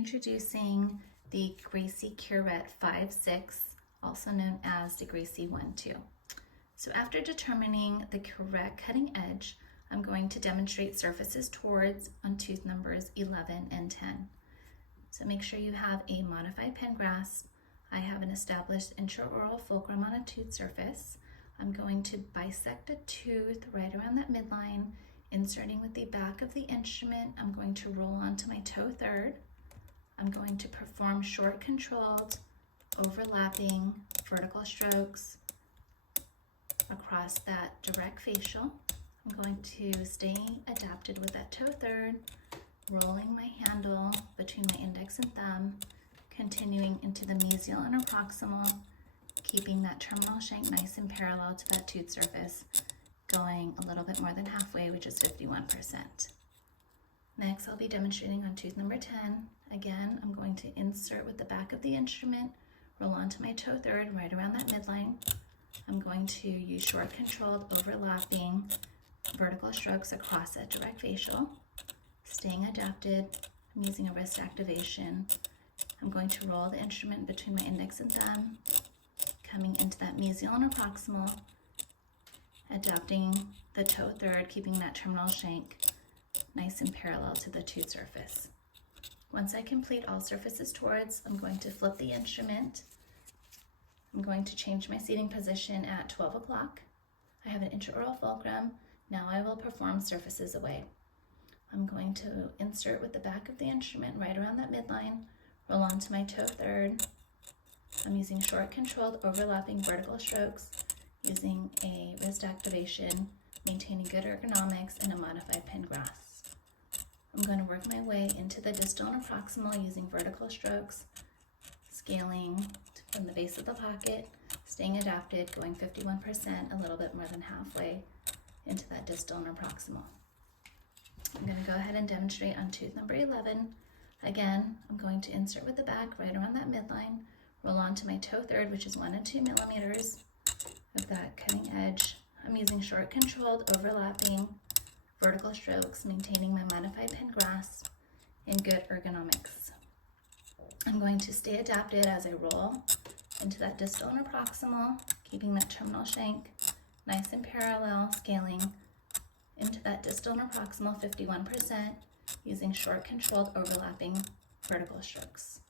Introducing the Gracey Curette 5-6, also known as the Gracey 1-2. So after determining the correct cutting edge, I'm going to demonstrate surfaces towards on tooth numbers 11 and 10. So make sure you have a modified pen grasp. I have an established intraoral fulcrum on a tooth surface. I'm going to bisect a tooth right around that midline, inserting with the back of the instrument. I'm going to roll onto my toe third. I'm going to perform short controlled, overlapping vertical strokes across that direct facial. I'm going to stay adapted with that toe third, rolling my handle between my index and thumb, continuing into the mesial and proximal, keeping that terminal shank nice and parallel to that tooth surface, going a little bit more than halfway, which is 51%. Next, I'll be demonstrating on tooth number 10. Again, I'm going to insert with the back of the instrument, roll onto my toe third right around that midline. I'm going to use short controlled overlapping vertical strokes across that direct facial. Staying adapted, I'm using a wrist activation. I'm going to roll the instrument between my index and thumb, coming into that mesial and proximal, adapting the toe third, keeping that terminal shank nice and parallel to the tooth surface. Once I complete all surfaces towards, I'm going to flip the instrument. I'm going to change my seating position at 12 o'clock. I have an intraoral fulcrum. Now I will perform surfaces away. I'm going to insert with the back of the instrument right around that midline, roll onto my toe third. I'm using short controlled overlapping vertical strokes, using a wrist activation, maintaining good ergonomics, and a modified pen grasp. I'm going to work my way into the distal and proximal using vertical strokes, scaling from the base of the pocket, staying adapted, going 51%, a little bit more than halfway into that distal and proximal. I'm going to go ahead and demonstrate on tooth number 11. Again, I'm going to insert with the back right around that midline, roll onto my toe third, which is 1 and 2 millimeters of that cutting edge. I'm using short controlled overlapping vertical strokes, maintaining my modified pen grasp and good ergonomics. I'm going to stay adapted as I roll into that distal and proximal, keeping that terminal shank nice and parallel, scaling into that distal and proximal 51%, using short controlled overlapping vertical strokes.